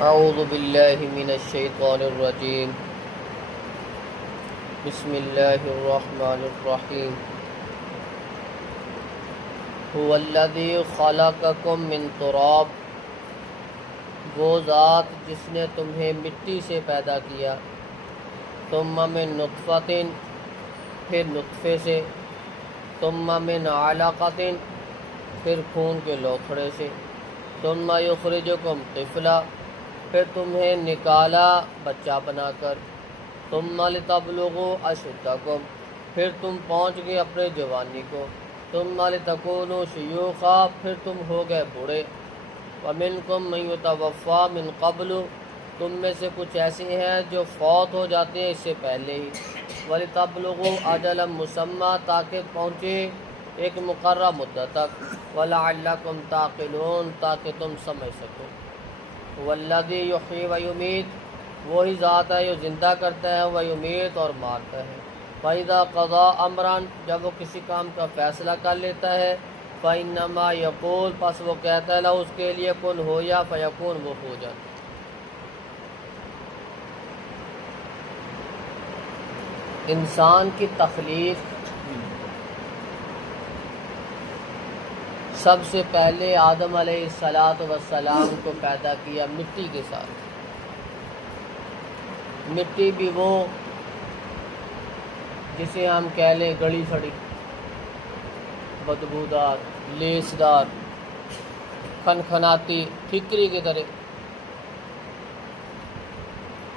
اعوذ باللہ من الشیطان الرجیم بسم اللہ الرحمن الرحیم هو الذی خلقکم من تراب، وہ ذات جس نے تمہیں مٹی سے پیدا کیا، ثم من نطفۃ، پھر نطفے سے، ثم من علقۃ، پھر خون کے لوتھڑے سے، ثم یخرجکم طفلا، پھر تمہیں نکالا بچہ بنا کر، ثم لتبلغوا اشدکم، پھر تم پہنچ گئے اپنے جوانی کو، ثم لتکونوا شیوخا، پھر تم ہو گئے بوڑھے، ومنکم من یتوفی من قبل، تم میں سے کچھ ایسے ہیں جو فوت ہو جاتے ہیں اس سے پہلے ہی، وَلِتَبْلُغُوا أَجَلًا مُّسَمًّى، تاکہ پہنچے ایک مقررہ مدت تک، وَلَعَلَّكُمْ تَعْقِلُونَ، تاکہ تم سمجھ سکو۔ وَالَّذِي يُحْيِي وَيُمِيتُ، وہی ذات ہے جو زندہ کرتا ہے، وَيُمِيتُ، اور مارتا ہے۔ فَإِذَا قَضَىٰ أَمْرًا، جب وہ کسی کام کا فیصلہ کر لیتا ہے، فَإِنَّمَا يَقُولُ، پس وہ کہتا ہے لہو اس کے لیے کن ہو یا فیکون، وہ ہو جاتا ہے۔ انسان کی تخلیق سب سے پہلے آدم علیہ السلام کو پیدا کیا مٹی کے ساتھ۔ مٹی بھی وہ جسے ہم کہہ لیں گڑی سڑی، بدبودار، لیسدار، کھنکھناتی، ٹھیکری کی طرح،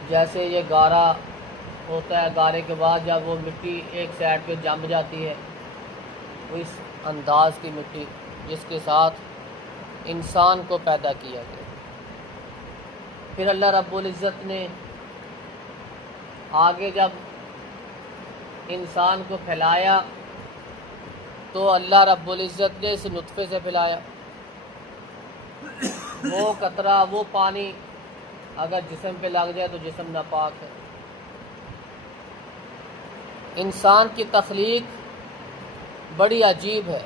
جیسے یہ گارا ہوتا ہے، گارے کے بعد جب وہ مٹی ایک سائڈ پہ جم جاتی ہے، وہ اس انداز کی مٹی جس کے ساتھ انسان کو پیدا کیا گیا۔ پھر اللہ رب العزت نے آگے جب انسان کو پھیلایا تو اللہ رب العزت نے اس نطفے سے پھیلایا۔ وہ قطرہ، وہ پانی اگر جسم پہ لگ جائے تو جسم ناپاک ہے۔ انسان کی تخلیق بڑی عجیب ہے۔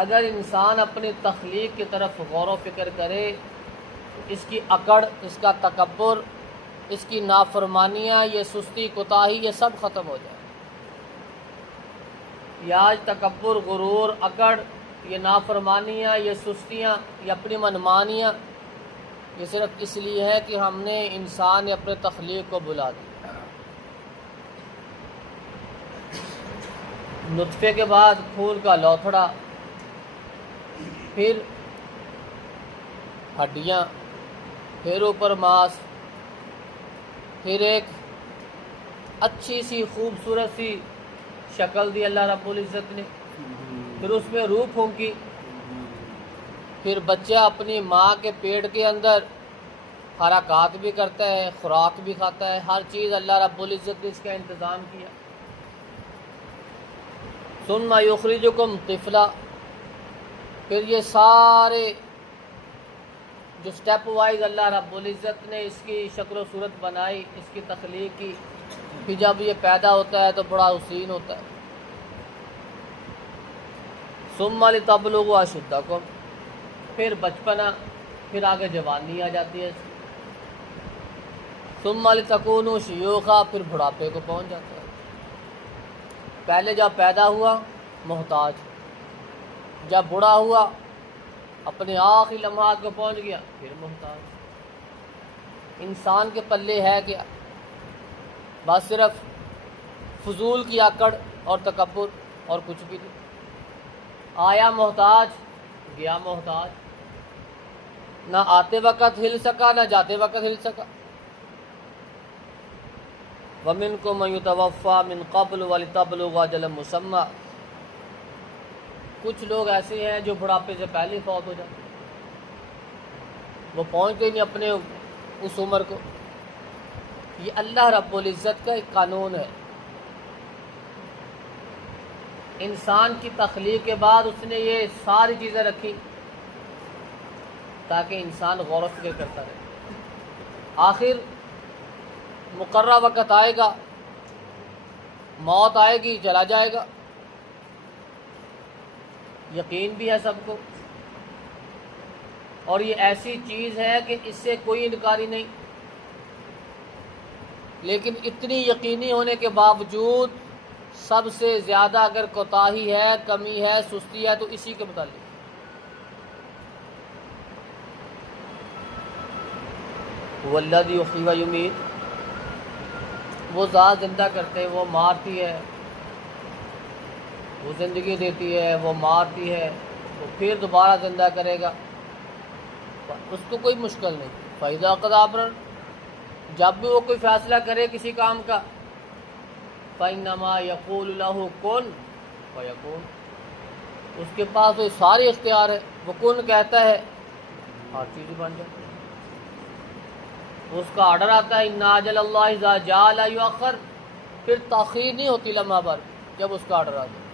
اگر انسان اپنی تخلیق کی طرف غور و فکر کرے، اس کی اکڑ، اس کا تکبر، اس کی نافرمانیاں، یہ سستی، کوتاہی، یہ سب ختم ہو جائے۔ یہ آج تکبر، غرور، اکڑ، یہ نافرمانیاں، یہ سستیاں، یہ اپنی منمانیاں، یہ صرف اس لیے ہے کہ ہم نے انسان اپنے تخلیق کو بھلا دیا۔ نطفے کے بعد خون کا لوتھڑا، پھر ہڈیاں، پھر اوپر ماس، پھر ایک اچھی سی خوبصورت سی شکل دی اللہ رب العزت نے، پھر اس میں روح پھونکی، پھر بچہ اپنی ماں کے پیٹ کے اندر حرکات بھی کرتا ہے، خوراک بھی کھاتا ہے، ہر چیز اللہ رب العزت نے اس کا انتظام کیا۔ ثم یخرجکم طفلا، پھر یہ سارے جو سٹیپ وائز اللہ رب العزت نے اس کی شکل و صورت بنائی، اس کی تخلیق کی، پھر جب یہ پیدا ہوتا ہے تو بڑا حسین ہوتا ہے۔ ثم لتبلغوا اشدکم، پھر بچپنا، پھر آگے جوانی آ جاتی ہے۔ ثم لتکونوا شیوخا، پھر بڑھاپے کو پہنچ جاتا ہے۔ پہلے جب پیدا ہوا محتاج، جب بوڑھا ہوا اپنے آخری لمحات کو پہنچ گیا پھر محتاج۔ انسان کے پلے ہے کیا؟ بس صرف فضول کی آکڑ اور تکبر، اور کچھ بھی نہیں۔ آیا محتاج، گیا محتاج، نہ آتے وقت ہل سکا نہ جاتے وقت ہل سکا۔ وَمِنْكُم مَّن يُتَوَفَّىٰ مِن قَبْلُ وَلِتَبْلُغُوا أَجَلًا مُّسَمًّى، کچھ لوگ ایسے ہیں جو بڑھاپے سے پہلے ہی فوت ہو جاتے ہیں، وہ پہنچتے ہی نہیں اپنے اس عمر کو۔ یہ اللہ رب العزت کا ایک قانون ہے۔ انسان کی تخلیق کے بعد اس نے یہ ساری چیزیں رکھی تاکہ انسان غور و فکر کرتا رہے۔ آخر مقررہ وقت آئے گا، موت آئے گی، چلا جائے گا، یقین بھی ہے سب کو۔ اور یہ ایسی چیز ہے کہ اس سے کوئی انکاری نہیں، لیکن اتنی یقینی ہونے کے باوجود سب سے زیادہ اگر کوتاہی ہے، کمی ہے، سستی ہے تو اسی کے متعلق۔ والذی یحیی و یمیت، وہ ذات زندہ کرتے، وہ مارتی ہے، وہ زندگی دیتی ہے، وہ مارتی ہے، وہ پھر دوبارہ زندہ کرے گا، اس کو کوئی مشکل نہیں۔ فَإِذَا قَضَىٰ أَمْرًا، جب بھی وہ کوئی فیصلہ کرے کسی کام کا، فَإِنَّمَا يَقُولُ لَهُ كُن فَيَكُونُ، اس کے پاس وہ سارے اختیار ہے، وہ کن کہتا ہے ہر چیز بن جائے، اس کا آرڈر آتا ہے اِنَّ أَجَلَ اللَّهِ إِذَا جَاءَ لَا يُؤَخَّرُ، پھر تاخیر نہیں ہوتی لمحہ بھر جب اس کا آرڈر آتا ہے۔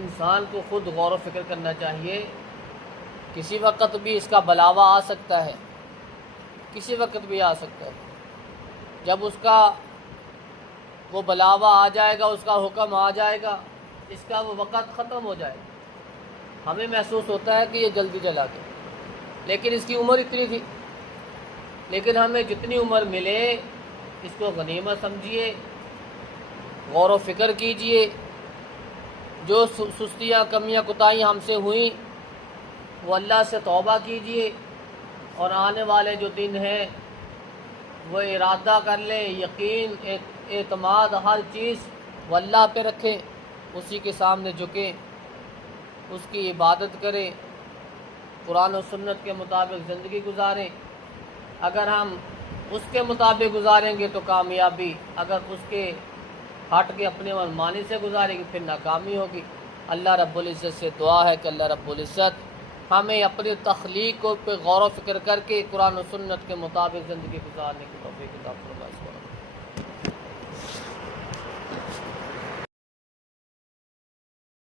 انسان کو خود غور و فکر کرنا چاہیے، کسی وقت بھی اس کا بلاوا آ سکتا ہے، کسی وقت بھی آ سکتا ہے، جب اس کا وہ بلاوا آ جائے گا، اس کا حکم آ جائے گا، اس کا وہ وقت ختم ہو جائے گا، ہمیں محسوس ہوتا ہے کہ یہ جلدی چلا گیا، لیکن اس کی عمر اتنی تھی۔ لیکن ہمیں جتنی عمر ملے اس کو غنیمت سمجھیے، غور و فکر کیجئے، جو سستیاں، کمیاں، کوتاہیاں ہم سے ہوئیں وہ اللہ سے توبہ کیجئے، اور آنے والے جو دن ہیں وہ ارادہ کر لیں، یقین، اعتماد، ہر چیز وہ اللہ پہ رکھیں، اسی کے سامنے جھکیں، اس کی عبادت کریں، قرآن و سنت کے مطابق زندگی گزاریں۔ اگر ہم اس کے مطابق گزاریں گے تو کامیابی، اگر اس کے ہٹ کے اپنے منمانی سے گزاریں گے پھر ناکامی ہوگی۔ اللہ رب العزت سے دعا ہے کہ اللہ رب العزت ہمیں اپنی تخلیق پہ غور و فکر کر کے قرآن و سنت کے مطابق زندگی گزارنے کی توفیق عطا فرمائے۔